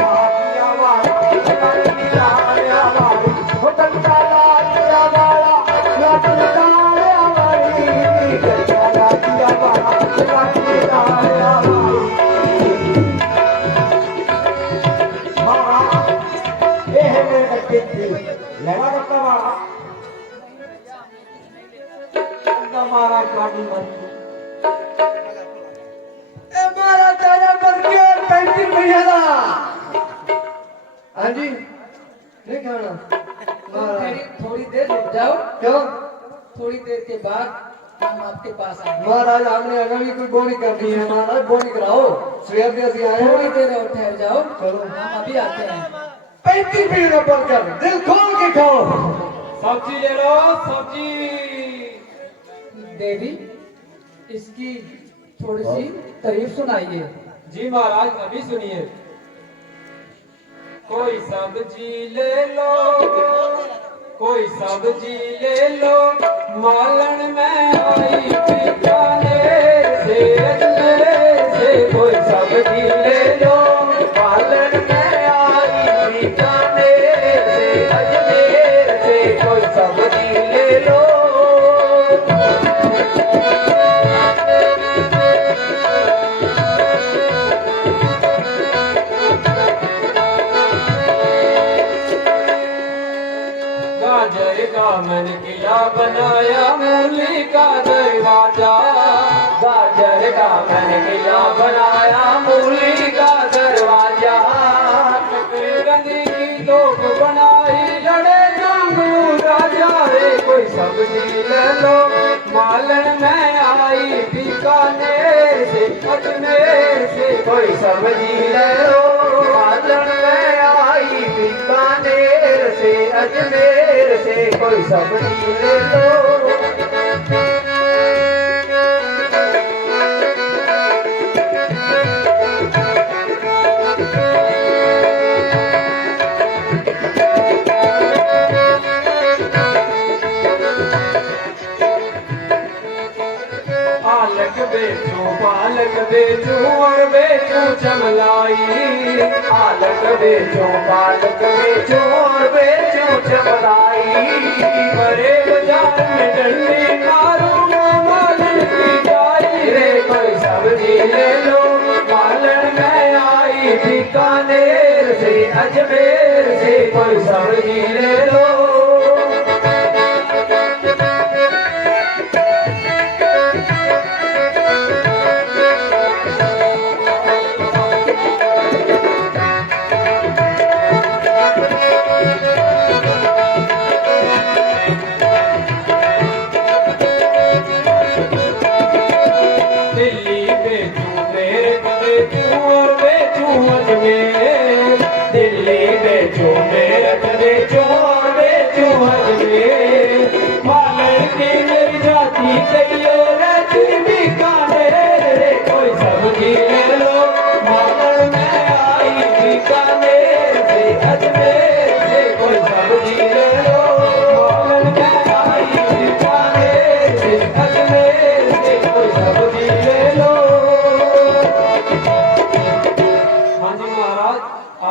लाठिया वाला लाठी डालिया वाली हो कंटा लाठिया वाला लाठी डालिया वाली काटी मत। ए मारा तेरा बरके 35 महीना। हाँ जी नहीं खाना थोड़ी देर रुक जाओ, क्यों? थोड़ी देर के बाद हम आपके पास आएंगे। महाराज हमने अगर भी कोई बोनी करनी है महाराज बोनी कराओ, सवेर से ਅਸੀਂ आए थोड़ी देर और ठहर जाओ, चलो। हम अभी आते हैं। 35 महीना बरकर दिल खोल के खाओ। सब्जी ले लो सब्जी। देवी इसकी थोड़ी सी तारीफ सुनाइए। जी महाराज अभी सुनिए। कोई सब्जी ले लो, कोई सब्जी ले लो, मालन में आई बीकानेर से अजमेर से। कोई सब्जी ले लो, मालन में आई बीकानेर से अजमेर से। कोई सब्जी ले लो। गाजर का मैंने किला बनाया, मूली का दरवाजा। गाजर का मैंने किला बनाया, मूली का दरवाजा। रंग की तोप बनाई, लड़े जंगलू राजा रे। कोई सब्जी ले लो, मालन में आई बीकानेर से अजमेर से। कोई सब्जी ले लो, मालन में आई बीकानेर से अजमेर से। कोई सब्जी ले लो। पालक बेचूं और बेचूं चमलाई। पालक बेचूं, पालक बेचूं और बेचूं चमलाई। बड़े बाजार में डंडी मारूंगा, मालन की जाई रे। कोई सब्जी ले लो, मालन में आई बीकानेर से अजमेर से। कोई सब्जी ले लो।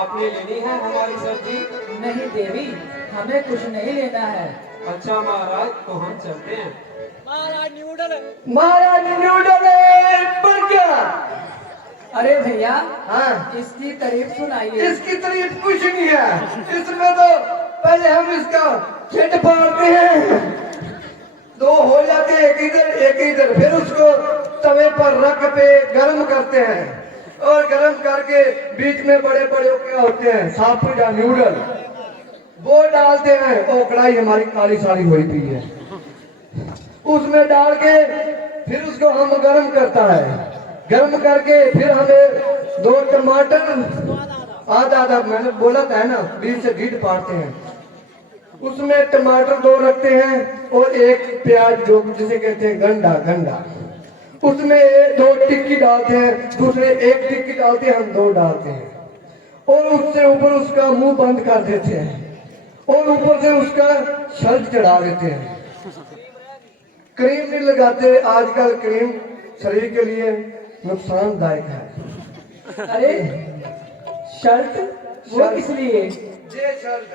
आपने लेनी है हमारी सब्जी? नहीं देवी, हमें कुछ नहीं लेना है। अच्छा महाराज तो हम चलते हैं। महाराज न्यूडल बन गया। अरे भैया हाँ इसकी तारीफ सुनाइए। इसकी तारीफ कुछ नहीं है। इसमें तो पहले हम इसका छेद फाड़ते हैं, दो हो जाते हैं, एक इधर एक इधर। फिर उसको तवे पर रख पे गर्म करते हैं और गर्म करके बीच में बड़े बड़े क्या होते हैं सापुड़ा न्यूडल, वो डालते हैं। और कढ़ाई हमारी काली साड़ी हुई भी है, उसमें डाल के फिर उसको हम गर्म करता है। गर्म करके फिर हमें 2 टमाटर आधा आधा, मैंने बोला था ना, बीच से गीट पाड़ते हैं। उसमें टमाटर 2 रखते हैं और 1 प्याज जो जिसे कहते हैं गंडा गंडा। उसमें 2 टिक्की डालते हैं, दूसरे 1 टिक्की डालते हैं, हम 2 डालते हैं। और उससे ऊपर उसका मुंह बंद कर देते हैं और ऊपर से उसका शर्ट चढ़ा देते हैं। क्रीम नहीं लगाते, आजकल क्रीम शरीर के लिए नुकसानदायक है। अरे शर्ट वो किस लिए? जे शर्ट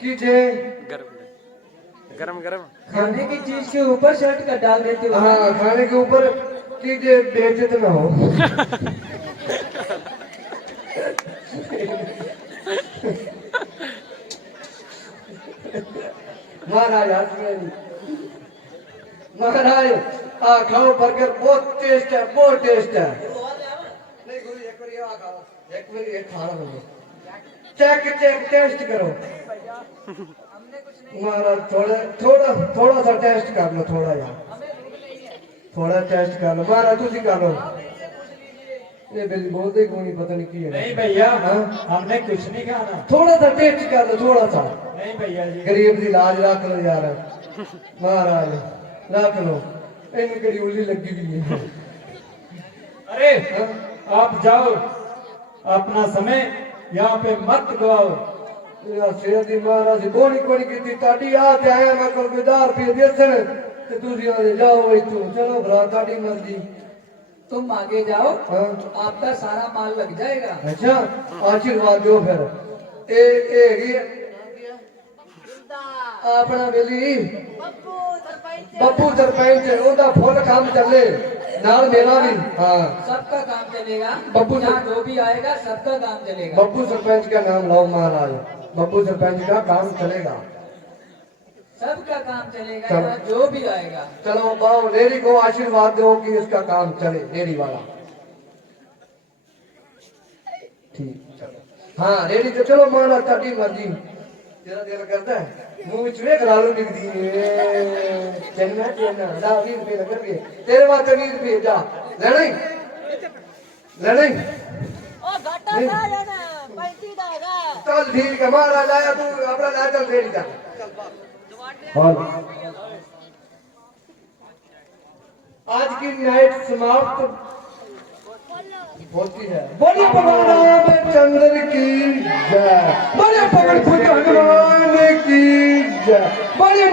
की जे गरम गरम खाने की चीज के ऊपर शर्ट का डाल देते हो। हाँ, खाने के ऊपर की जे बेइज्जत ना हो। महाराज महाराज आ खाओ बर्गर बहुत टेस्ट है, बहुत टेस्ट है। नहीं गुरु एक बार आ खाओ, एक बार ये खाना बोलो, चेक टेस्ट करो महाराज, थोड़ा सा टेस्ट कर लो, थोड़ा यार, थोड़ा टेस्ट कर लो महाराज, तुझी कर लो। ये बिल बोलते ही कोई नहीं, पता नहीं की है। नहीं भैया, हमने कुछ नहीं खाना। थोड़ा सा टेस्ट कर लो, थोड़ा सा। नहीं भैया जी, गरीब की लाज रख लो यार महाराज, रख लो, इन कड़ी उल्ली लगी हुई है। अरे आप जाओ, अपना समय यहाँ पे मत गवाओ। सेहत दी महाराज बोनी कोनी की ताड़ी आ ते आया मैं को 10 रुपये देसन ते तुसी आ जाओ भाई, तू चलो भरा ताड़ी मर्जी। तुम आगे जाओ, हाँ। आपका सारा माल लग जाएगा। अच्छा आशीर्वाद दो फिर। ए हेगी अपना बेली बब्बू सरपंच, ओदा फुल काम चले नाल मेरा भी। हाँ सबका काम चलेगा, बब्बू जहाँ जो भी आएगा सबका काम चलेगा। बब्बू सरपंच का नाम लाओ महाराज, बब्बू सरपंच का काम चलेगा, सबका काम चलेगा, चलो। यहाँ जो भी आएगा। चलो बाओ लेडी को आशीर्वाद दो कि इसका काम चले, लेडी वाला। ठीक चलो, हाँ लेडी तो चलो महाराज ताड़ी मर्जी, तेरा दिल करता है मुंह में चुहे करा लो निकदी चलना चलना ला 20 रुपये लग गए तेरे वास्ते, 20 रुपये जा लेना ही चल ठीक है महाराज आया, तू अपना ला चल रेडी जा। आज की नाइट समाप्त होती है। बोलिए भगवान रामचंद्र की जय, बोलिए पवन भगवान की जय, बोलिए